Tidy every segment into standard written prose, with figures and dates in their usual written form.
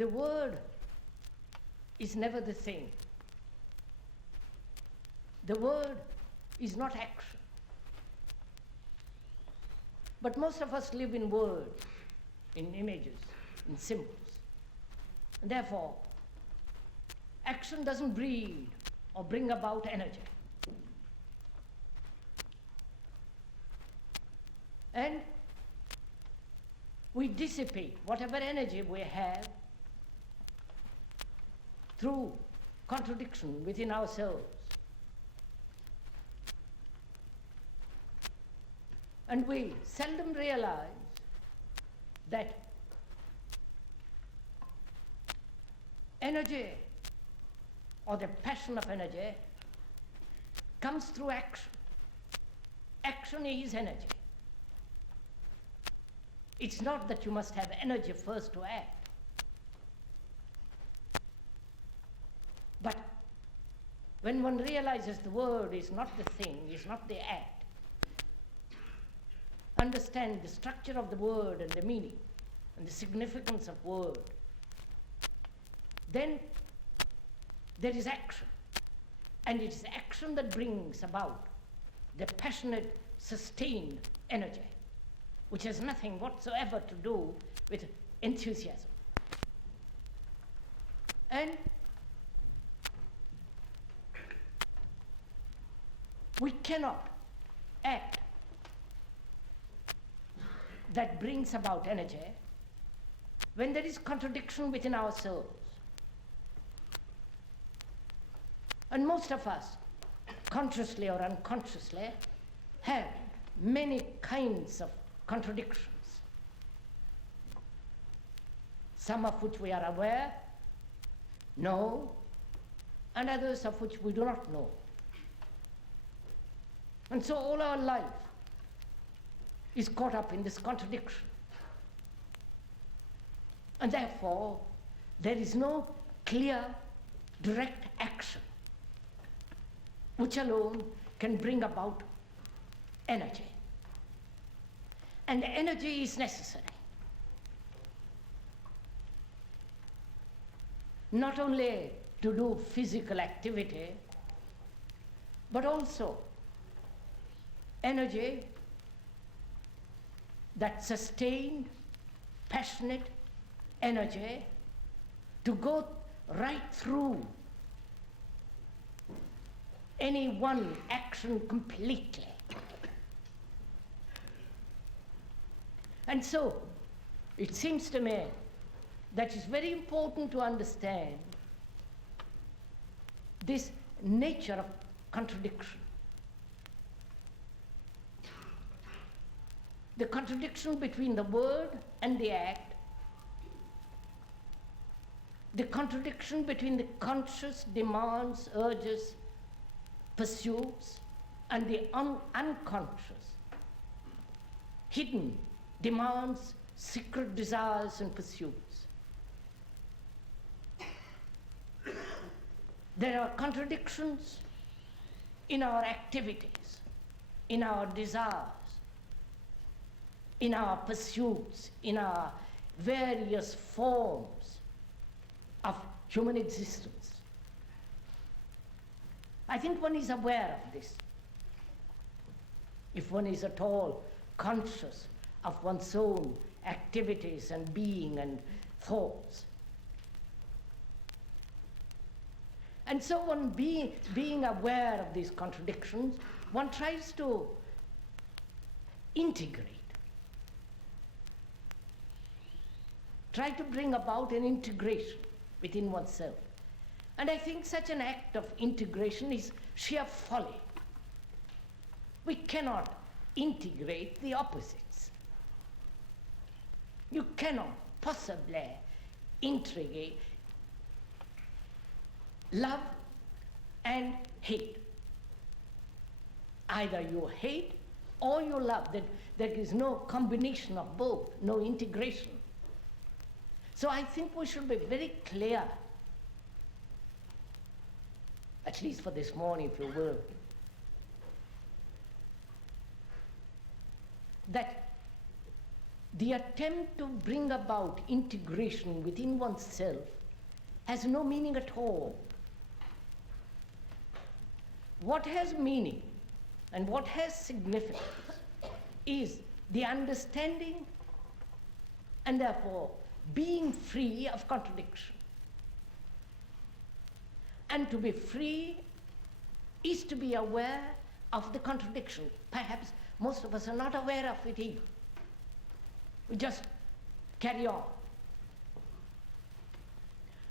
the word is never the thing. The word is not action. But most of us live in words, in images, in symbols. And therefore, action doesn't breed or bring about energy. And we dissipate whatever energy we have through contradiction within ourselves. And we seldom realize that energy, or the passion of energy, comes through action. Action is energy. It's not that you must have energy first to act. But when one realizes the word is not the thing, is not the act, understand the structure of the word and the meaning and the significance of word, then there is action. And it is action that brings about the passionate, sustained energy, which has nothing whatsoever to do with enthusiasm. And we cannot act that brings about energy when there is contradiction within ourselves. And most of us, consciously or unconsciously, have many kinds of contradictions, some of which we are aware, know, and others of which we do not know. And so all our life is caught up in this contradiction. And therefore, there is no clear, direct action which alone can bring about energy. And energy is necessary. Not only to do physical activity, but also energy, that sustained, passionate energy, to go right through any one action completely. And so, it seems to me that it's very important to understand this nature of contradiction. The contradiction between the word and the act, the contradiction between the conscious demands, urges, pursuits, and the unconscious, hidden demands, secret desires and pursuits. There are contradictions in our activities, in our desires, in our pursuits, in our various forms of human existence. I think one is aware of this, if one is at all conscious of one's own activities and being and thoughts. And so one being aware of these contradictions, one tries to integrate, try to bring about an integration within oneself. And I think such an act of integration is sheer folly. We cannot integrate the opposites. You cannot possibly integrate love and hate. Either you hate or you love. There is no combination of both, no integration. So I think we should be very clear, at least for this morning, if you will, that the attempt to bring about integration within oneself has no meaning at all. What has meaning and what has significance is the understanding and therefore being free of contradiction. And to be free is to be aware of the contradiction. Perhaps most of us are not aware of it either. We just carry on.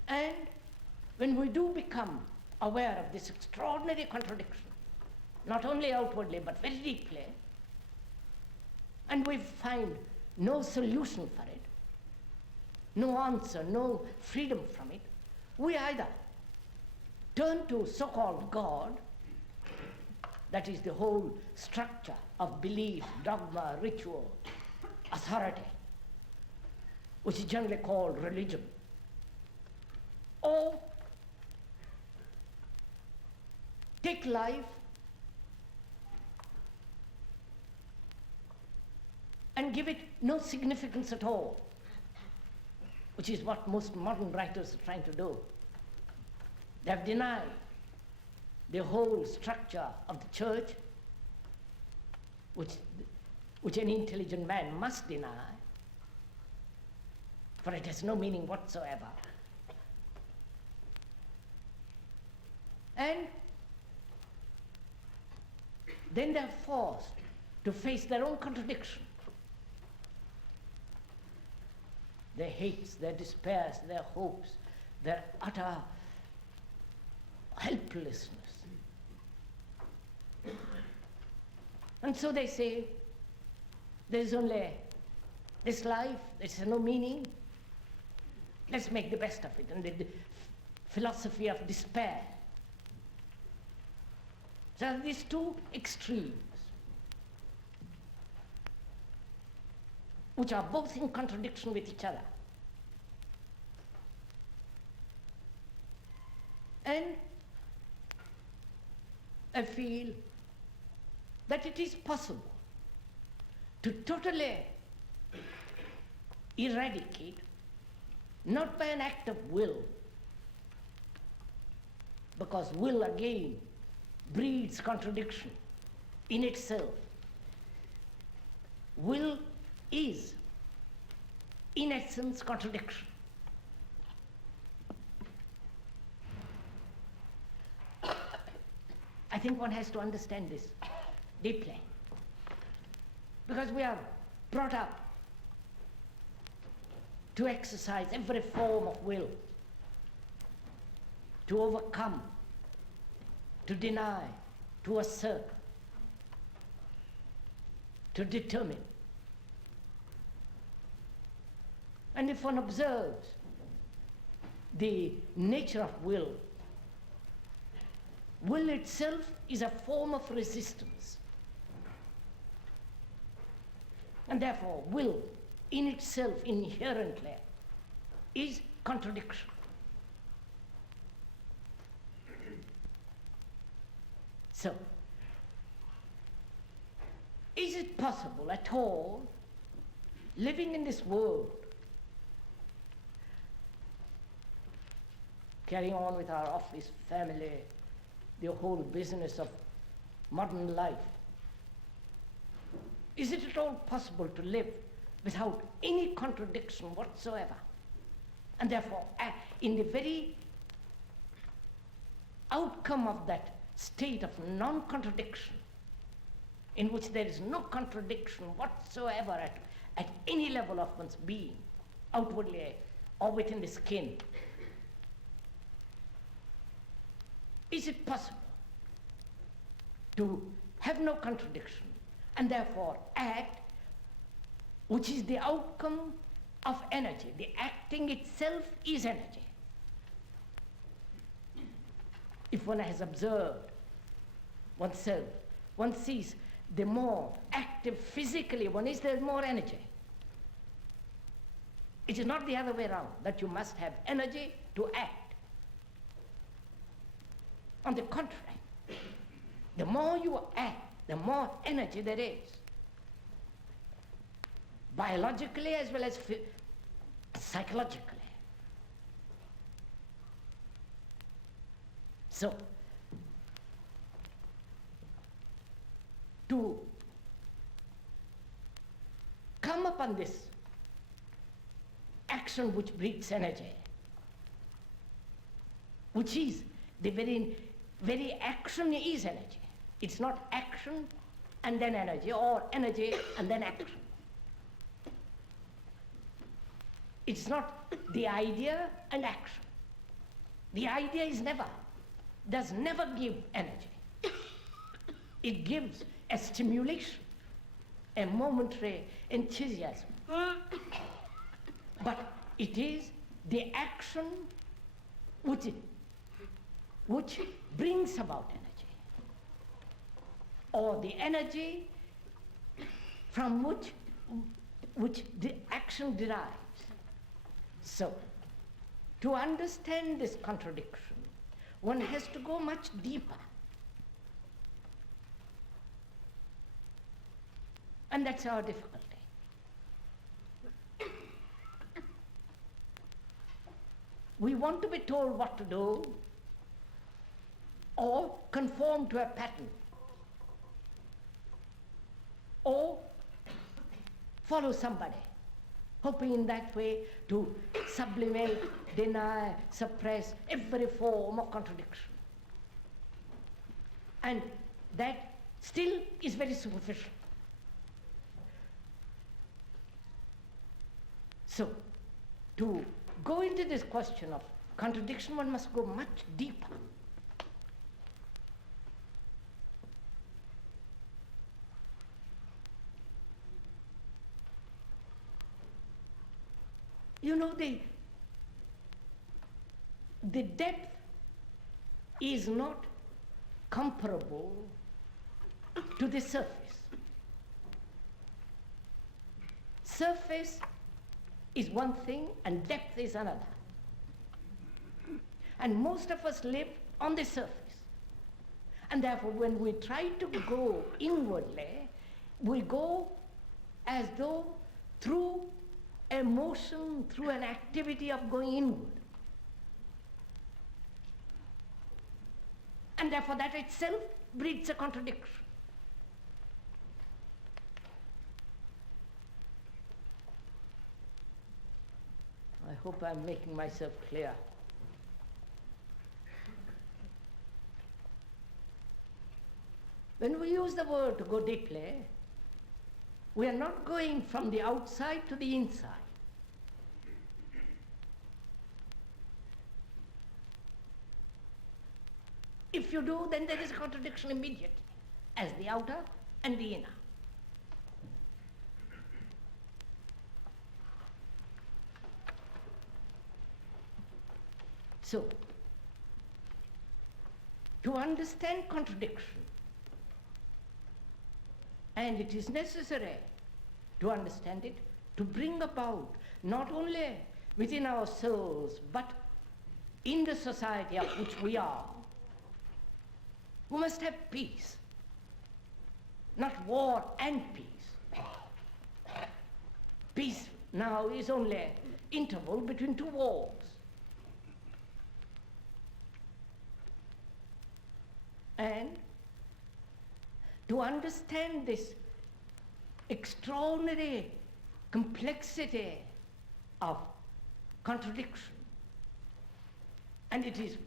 And when we do become aware of this extraordinary contradiction, not only outwardly but very deeply, and we find no solution for it, no answer, no freedom from it, we either turn to so-called God, that is the whole structure of belief, dogma, ritual, authority, which is generally called religion, or take life and give it no significance at all, which is what most modern writers are trying to do. They have denied the whole structure of the church, which an intelligent man must deny, for it has no meaning whatsoever. And then they're forced to face their own contradiction, their hates, their despairs, their hopes, their utter helplessness. And so they say, there's only this life, there's no meaning, let's make the best of it. And the philosophy of despair. So these two extremes, which are both in contradiction with each other. And I feel that it is possible to totally eradicate, not by an act of will, because will again breeds contradiction in itself. Will is, in essence, contradiction. I think one has to understand this deeply, because we are brought up to exercise every form of will, to overcome, to deny, to assert, to determine. And if one observes the nature of will, will itself is a form of resistance. And therefore, will in itself inherently is contradiction. So, is it possible at all, living in this world, carrying on with our office, family, the whole business of modern life, is it at all possible to live without any contradiction whatsoever? And therefore, in the very outcome of that state of non-contradiction, in which there is no contradiction whatsoever at any level of one's being, outwardly or within the skin, is it possible to have no contradiction and therefore act, which is the outcome of energy? The acting itself is energy. If one has observed oneself, one sees the more active physically one is, there's more energy. It is not the other way around, that you must have energy to act. On the contrary, the more you act, the more energy there is. biologically as well as psychologically. So, to come upon this action which breeds energy, which is the very action is energy. It's not action and then energy, or energy and then action. It's not the idea and action. The idea does never give energy. It gives a stimulation, a momentary enthusiasm. But it is the action which brings about energy, or the energy from which the action derives. So, to understand this contradiction, one has to go much deeper. And that's our difficulty. We want to be told what to do or conform to a pattern or follow somebody, hoping in that way to sublimate, deny, suppress every form of contradiction. And that still is very superficial. So, to go into this question of contradiction, one must go much deeper. You know, the depth is not comparable to the surface. Surface is one thing and depth is another. And most of us live on the surface. And therefore, when we try to go inwardly, we go as though through a motion, through an activity of going inward. And therefore, that itself breeds a contradiction. I hope I'm making myself clear. When we use the word to go deeply, we are not going from the outside to the inside. If you do, then there is a contradiction immediately, as the outer and the inner. So, to understand contradiction, and it is necessary to understand it, to bring about not only within ourselves, but in the society of which we are, we must have peace, not war and peace. Peace now is only an interval between two wars. And to understand this extraordinary complexity of contradiction, and it is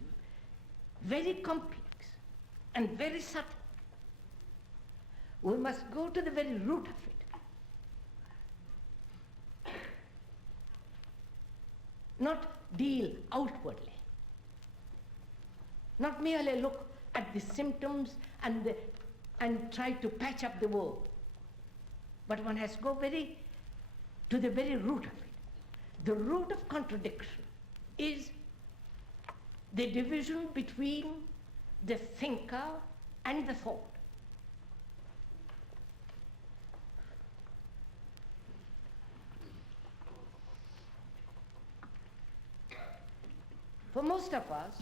very complex and very subtle, we must go to the very root of it. Not deal outwardly. Not merely look at the symptoms and try to patch up the wound. But one has to go to the very root of it. The root of contradiction is the division between the thinker and the thought. For most of us,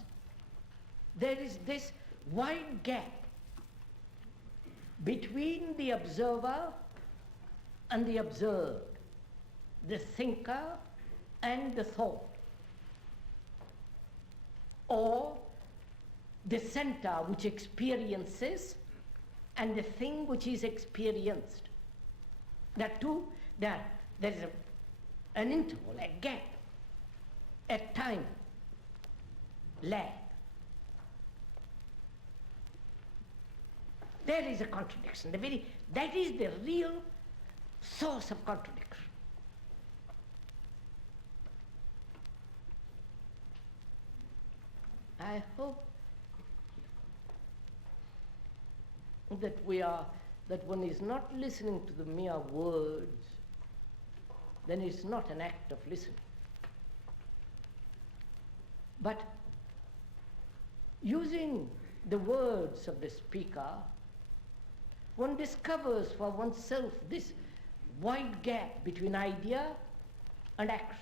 there is this wide gap between the observer and the observed. the thinker and the thought, or the center which experiences and the thing which is experienced. There is an interval, a gap, a time lag. There is a contradiction. That is the real source of contradiction. I hope that one is not listening to the mere words, then it's not an act of listening. But using the words of the speaker, one discovers for oneself this wide gap between idea and action.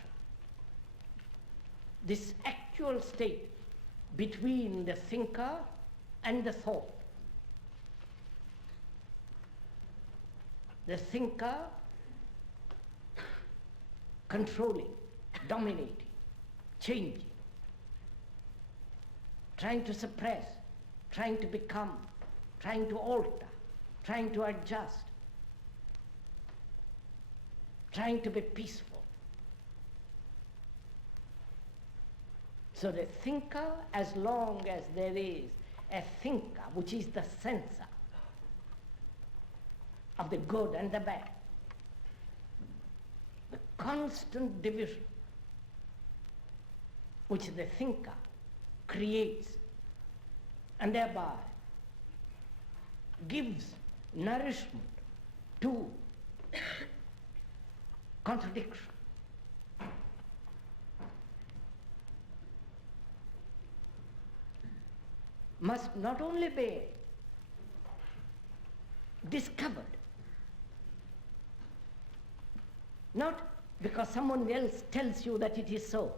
This actual state between the thinker and the thought. The thinker controlling, dominating, changing, trying to suppress, trying to become, trying to alter, trying to adjust, trying to be peaceful. So the thinker, as long as there is a thinker, which is the censor of the good and the bad, the constant division which the thinker creates and thereby gives nourishment to contradiction. Must not only be discovered, not because someone else tells you that it is so.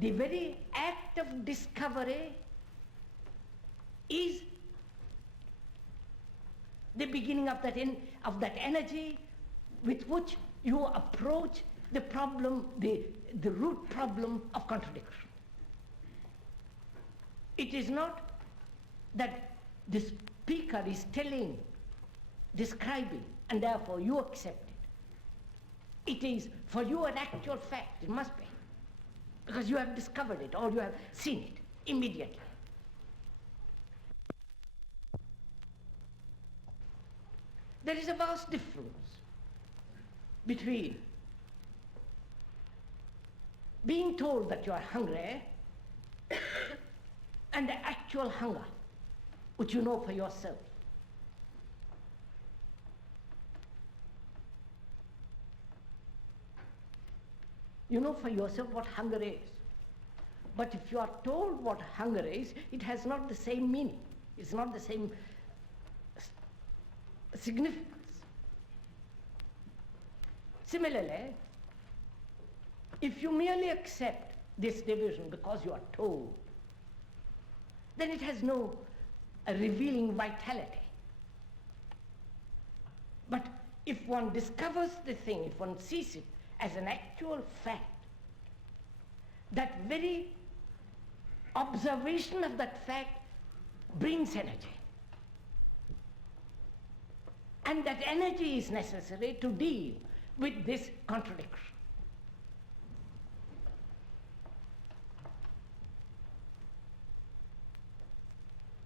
The very act of discovery is the beginning of that energy with which you approach the problem, the root problem of contradiction. It is not that the speaker is telling, describing, and therefore you accept it. It is for you an actual fact, it must be, because you have discovered it or you have seen it immediately. There is a vast difference between being told that you are hungry and the actual hunger, which you know for yourself. You know for yourself what hunger is. But if you are told what hunger is, it has not the same meaning. It's not the same significance. Similarly, if you merely accept this division because you are told, then it has no revealing vitality. But if one discovers the thing, if one sees it as an actual fact, that very observation of that fact brings energy. And that energy is necessary to deal with this contradiction.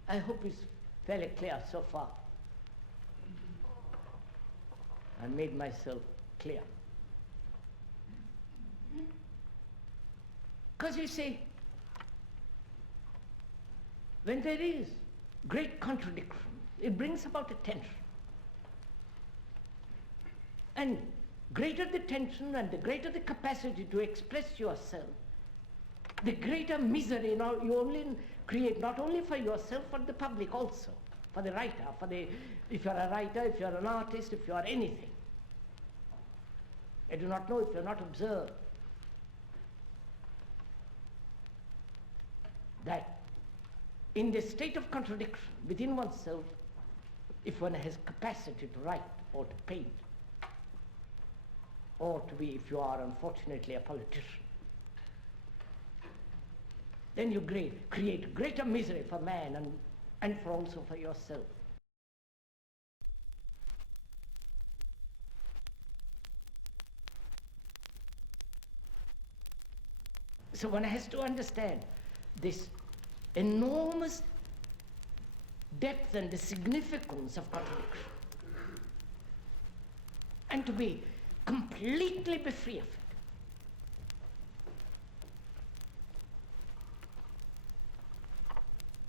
I hope it's fairly clear so far. I made myself clear. Because you see, when there is great contradiction, it brings about a tension. And greater the tension and the greater the capacity to express yourself, the greater misery you only create, not only for yourself, but the public also, for the writer, if you're a writer, if you're an artist, if you're anything. I do not know if you're not observed that in this state of contradiction within oneself, if one has capacity to write or to paint, or to be, if you are unfortunately a politician, then you create greater misery for man and for also for yourself. So one has to understand this enormous depth and the significance of contradiction, and to be completely be free of it.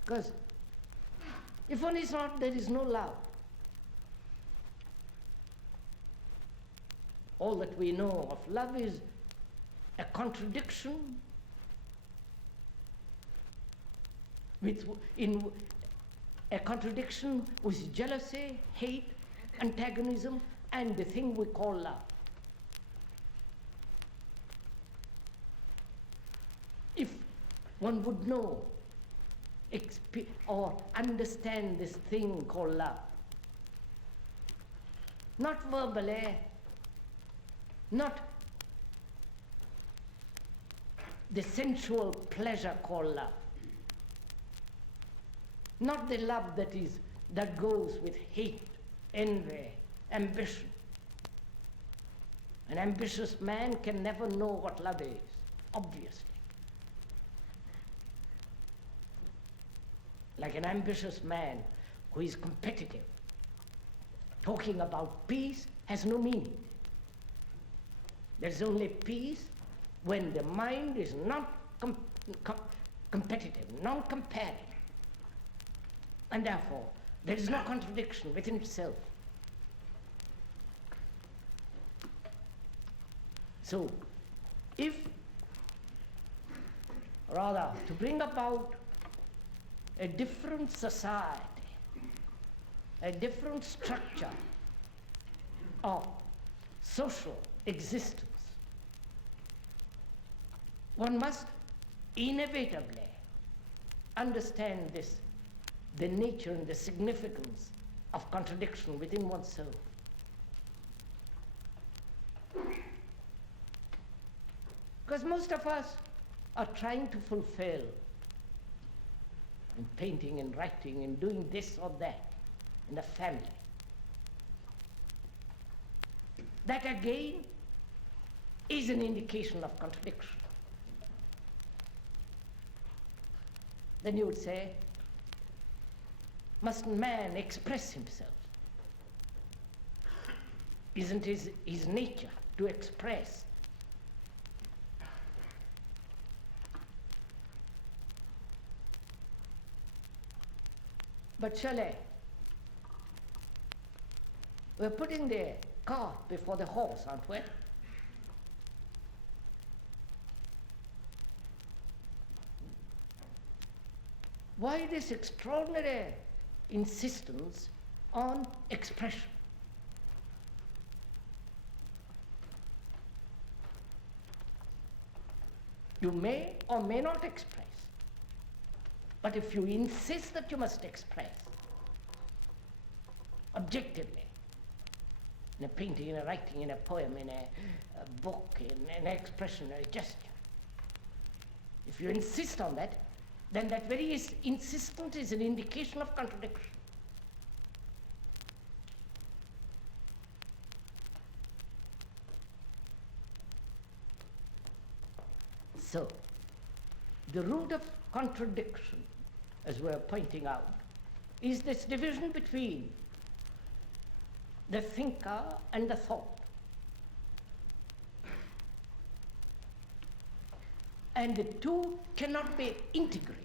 Because if one is not, there is no love. All that we know of love is a contradiction in a contradiction with jealousy, hate, antagonism, and the thing we call love. If one would know or understand this thing called love, not verbally, not the sensual pleasure called love, not the love that goes with hate, envy, ambition. An ambitious man can never know what love is, obviously. Like an ambitious man who is competitive, talking about peace has no meaning. There's only peace when the mind is not competitive, non-comparing. And therefore, there is no contradiction within itself. So, to bring about a different society, a different structure of social existence, one must inevitably understand the nature and the significance of contradiction within oneself. Because most of us are trying to fulfill in painting and writing and doing this or that in the family. That again is an indication of contradiction. Then you would say, must man express himself? Isn't his nature to express? But Shelley, we're putting the cart before the horse, aren't we? Why this extraordinary insistence on expression? You may or may not express, but if you insist that you must express objectively, in a painting, in a writing, in a poem, in a book, in an expression, a gesture, if you insist on that, then that very insistence is an indication of contradiction. So, the root of contradiction, as we're pointing out, is this division between the thinker and the thought. And the two cannot be integrated.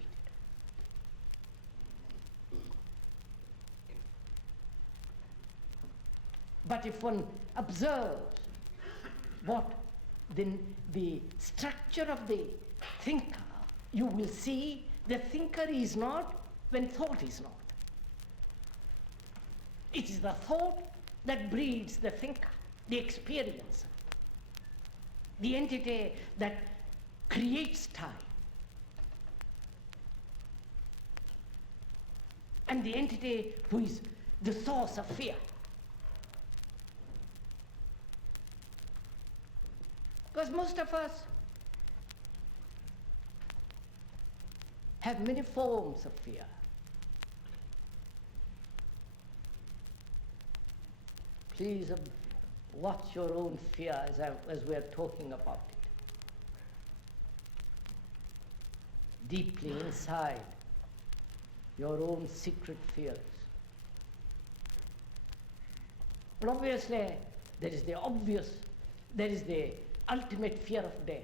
But if one observes what the structure of the thinker, you will see the thinker is not when thought is not. It is the thought that breeds the thinker, the experiencer, the entity that creates time, and the entity who is the source of fear. Because most of us have many forms of fear. Please watch your own fear as we are talking about it. Deeply inside your own secret fears. But obviously, there is the ultimate fear of death.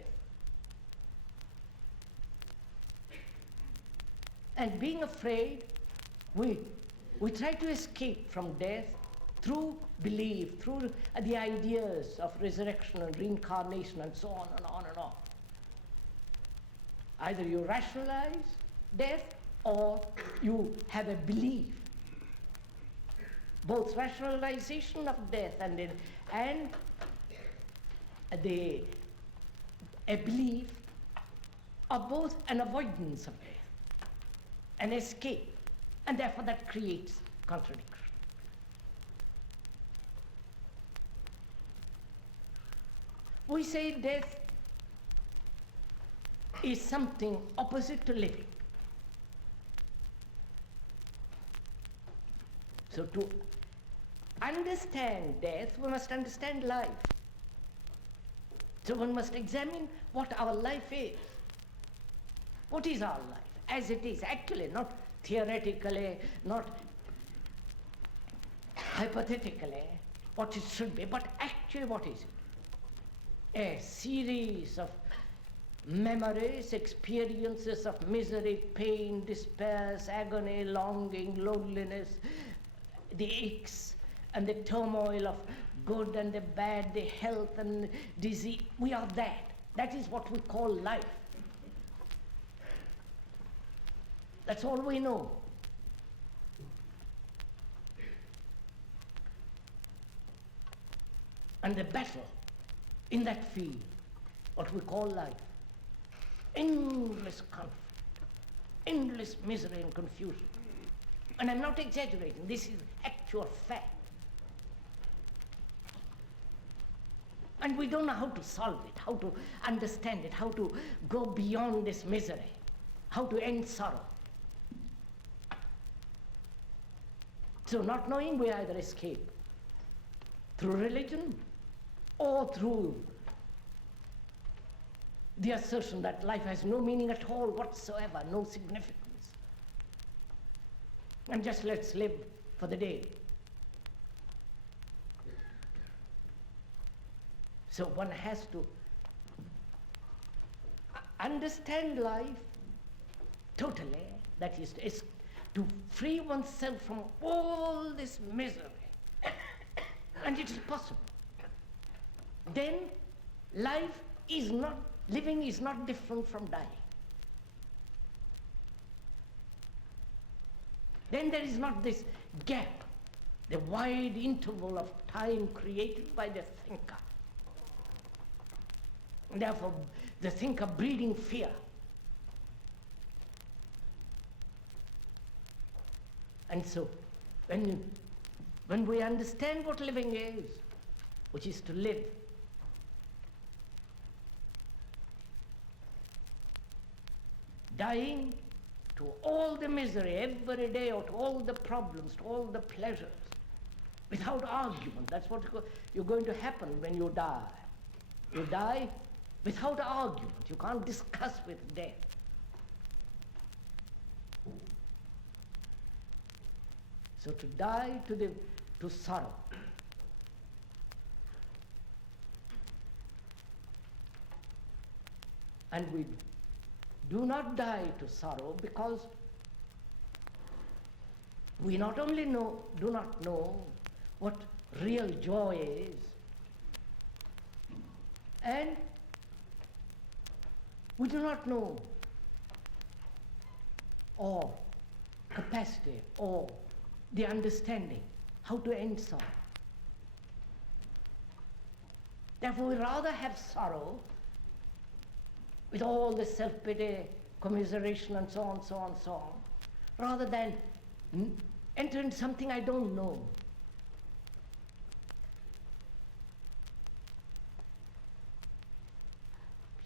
And being afraid, we try to escape from death through belief, through the ideas of resurrection and reincarnation and so on and on and on. Either you rationalize death or you have a belief. Both rationalization of death and a belief are both an avoidance of death, an escape, and therefore that creates contradiction. We say death is something opposite to living. So to understand death, we must understand life. So one must examine what our life is. What is our life as it is, actually, not theoretically, not hypothetically, what it should be, but actually what is it? A series of memories, experiences of misery, pain, despair, agony, longing, loneliness, the aches and the turmoil of good and the bad, the health and disease. We are that. That is what we call life. That's all we know. And the battle in that field, what we call life, endless conflict, endless misery and confusion. And I'm not exaggerating, this is actual fact. And we don't know how to solve it, how to understand it, how to go beyond this misery, how to end sorrow. So not knowing, we either escape through religion or through the assertion that life has no meaning at all whatsoever, no significance. And just let's live for the day. So one has to understand life totally, that is to free oneself from all this misery. And it is possible. Then living is not different from dying. Then there is not this gap, the wide interval of time created by the thinker. And therefore, the thinker breeding fear. And so, when we understand what living is, which is to live, dying to all the misery every day, or to all the problems, to all the pleasures, without argument. That's what you're going to happen when you die. You die without argument. You can't discuss with death. So to die to sorrow. And we do not die to sorrow because we not only do not know what real joy is, and we do not know or capacity or the understanding how to end sorrow. Therefore, we rather have sorrow with all the self-pity, commiseration, and so on, so on, so on, rather than enter into something I don't know.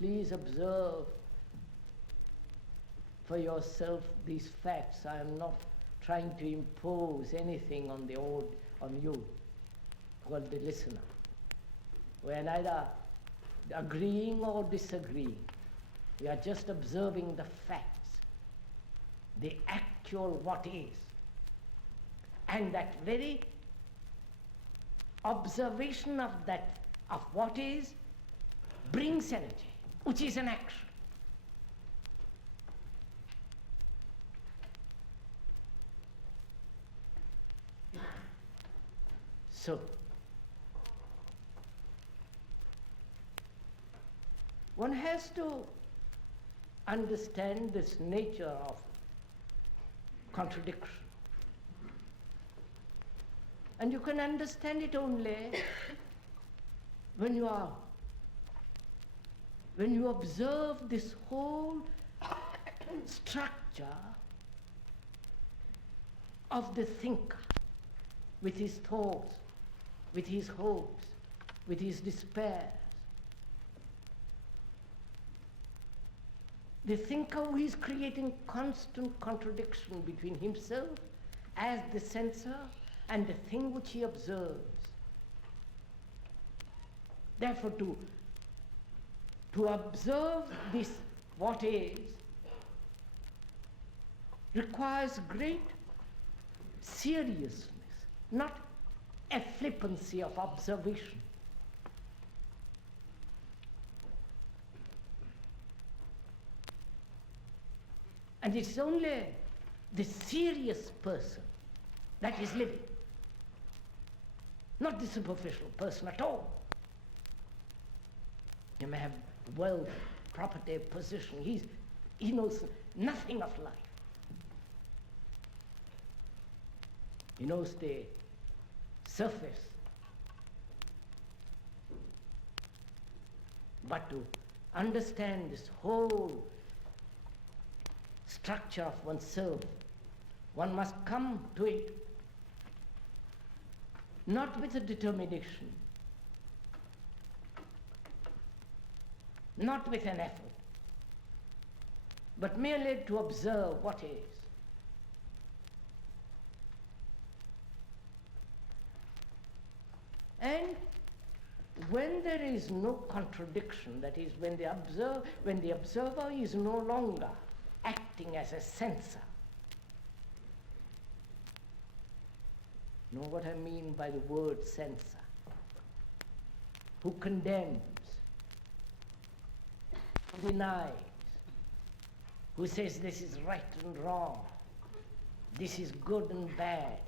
please observe for yourself these facts. I am not trying to impose anything on you, called the listener. We are neither agreeing or disagreeing. We are just observing the facts, the actual what is. And that very observation of what is brings energy, which is an action. So, one has to understand this nature of contradiction. And you can understand it only when you observe this whole structure of the thinker, with his thoughts, with his hopes, with his despairs. The thinker who is creating constant contradiction between himself as the censor and the thing which he observes. Therefore, to observe this what is requires great seriousness, not a flippancy of observation. And it's only the serious person that is living, not the superficial person at all. He may have wealth, property, position. He knows nothing of life. He knows the surface. But to understand this whole structure of oneself, one must come to it not with a determination, not with an effort, but merely to observe what is. And when there is no contradiction, that is, when the observer is no longer acting as a censor. Know what I mean by the word censor? Who condemns, who denies, who says this is right and wrong, this is good and bad,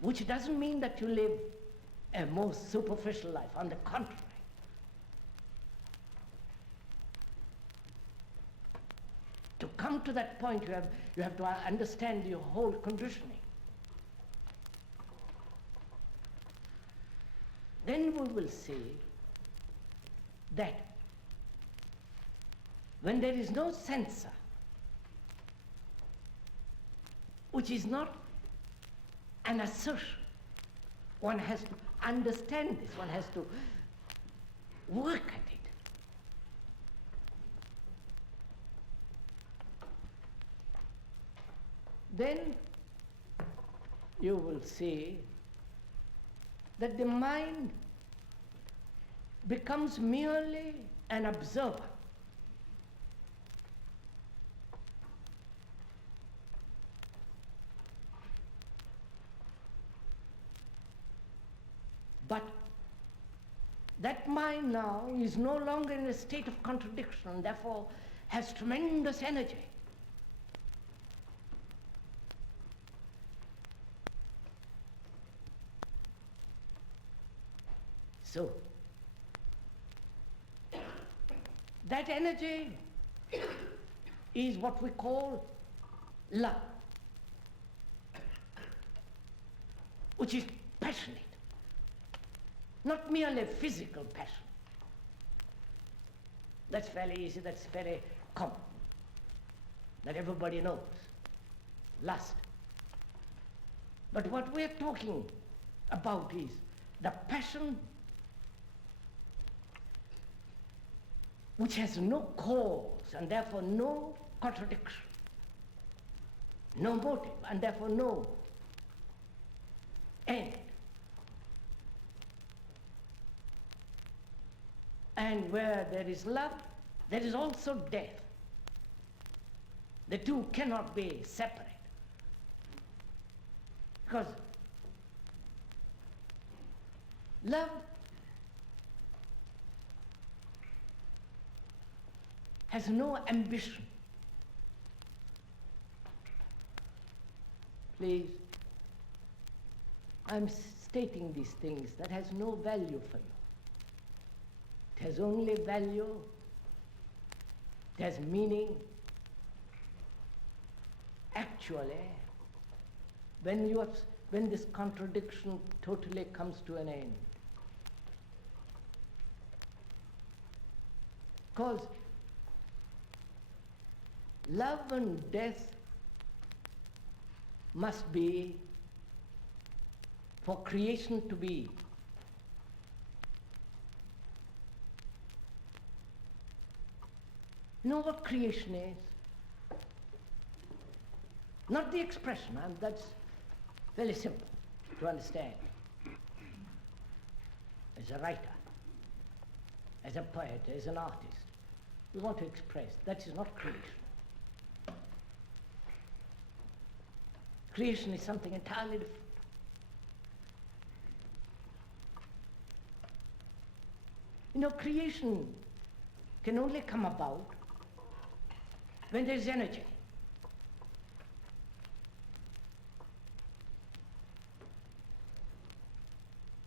which doesn't mean that you live a most superficial life. On the contrary, to come to that point, you have to understand your whole conditioning. Then we will see that when there is no censor, which is not an assertion, one has to understand this, one has to work at it. Then you will see that the mind becomes merely an observer. But that mind now is no longer in a state of contradiction, and therefore has tremendous energy. So, that energy is what we call love, which is passionate, not merely physical passion. That's fairly easy, that's very common, that everybody knows, lust. But what we're talking about is the passion which has no cause and therefore no contradiction, no motive and therefore no end. And where there is love, there is also death. The two cannot be separate. Because love has no ambition. Please, I'm stating these things that has no value for you. It has only value, it has meaning, actually, when this contradiction totally comes to an end. Because love and death must be for creation to be. You know what creation is? Not the expression, that's very simple to understand. As a writer, as a poet, as an artist, we want to express. That is not creation. Creation is something entirely different. You know, creation can only come about when there is energy.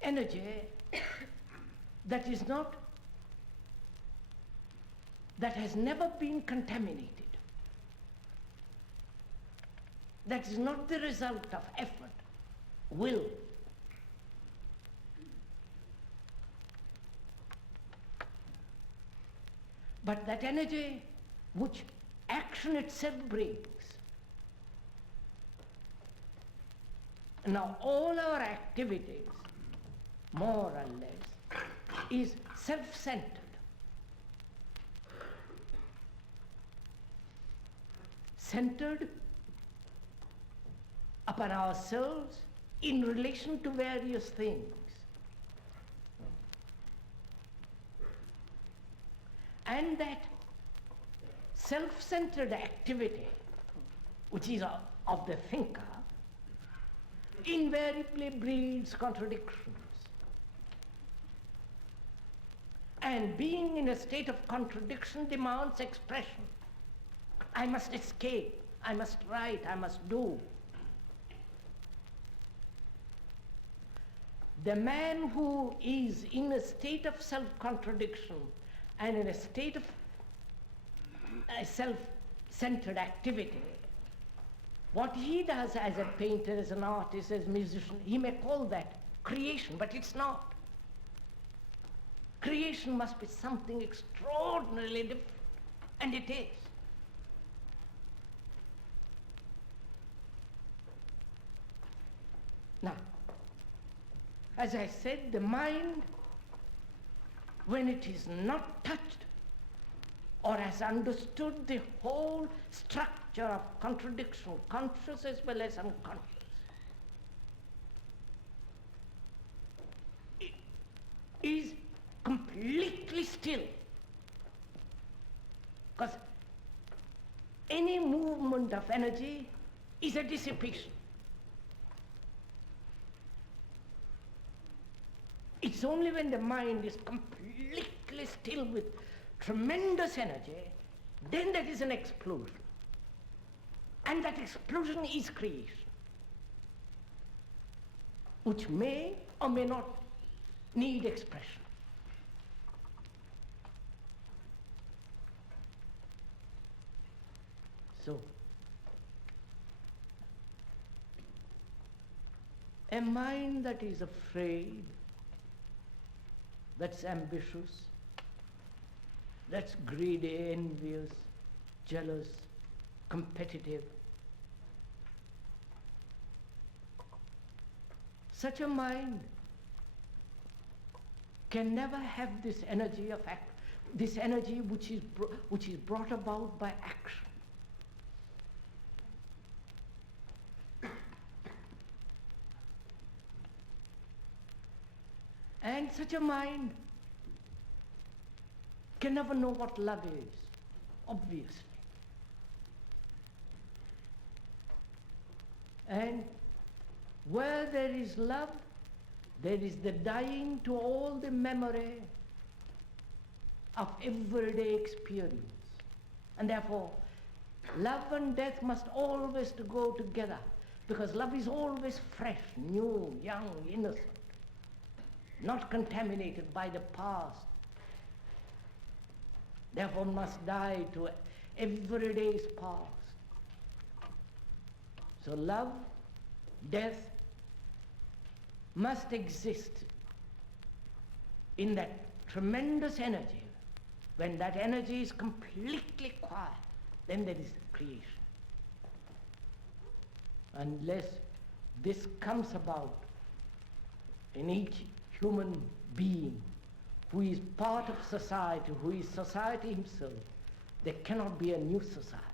Energy that has never been contaminated. That is not the result of effort, will. But that energy which action itself brings. Now all our activities, more or less, is self-centered. Centered upon ourselves in relation to various things. And that self-centered activity, which is of the thinker, invariably breeds contradictions. And being in a state of contradiction demands expression. I must escape, I must write, I must do. The man who is in a state of self-contradiction and in a state of self-centered activity, what he does as a painter, as an artist, as a musician, he may call that creation, but it's not. Creation must be something extraordinarily different, and it is. Now, as I said, the mind, when it is not touched or has understood the whole structure of contradiction, conscious as well as unconscious, it is completely still. Because any movement of energy is a dissipation. It's only when the mind is completely still with tremendous energy, then there is an explosion. And that explosion is creation, which may or may not need expression. So, a mind that is afraid, that's ambitious, that's greedy, envious, jealous, competitive. Such a mind can never have this energy of act. this energy which is brought about by action. And such a mind can never know what love is, obviously. And where there is love, there is the dying to all the memory of everyday experience. And therefore, love and death must always go together, because love is always fresh, new, young, innocent, not contaminated by the past. Therefore must die to everyday's past. So love, death must exist in that tremendous energy. When that energy is completely quiet, then there is creation. Unless this comes about in each human being who is part of society, who is society himself, there cannot be a new society.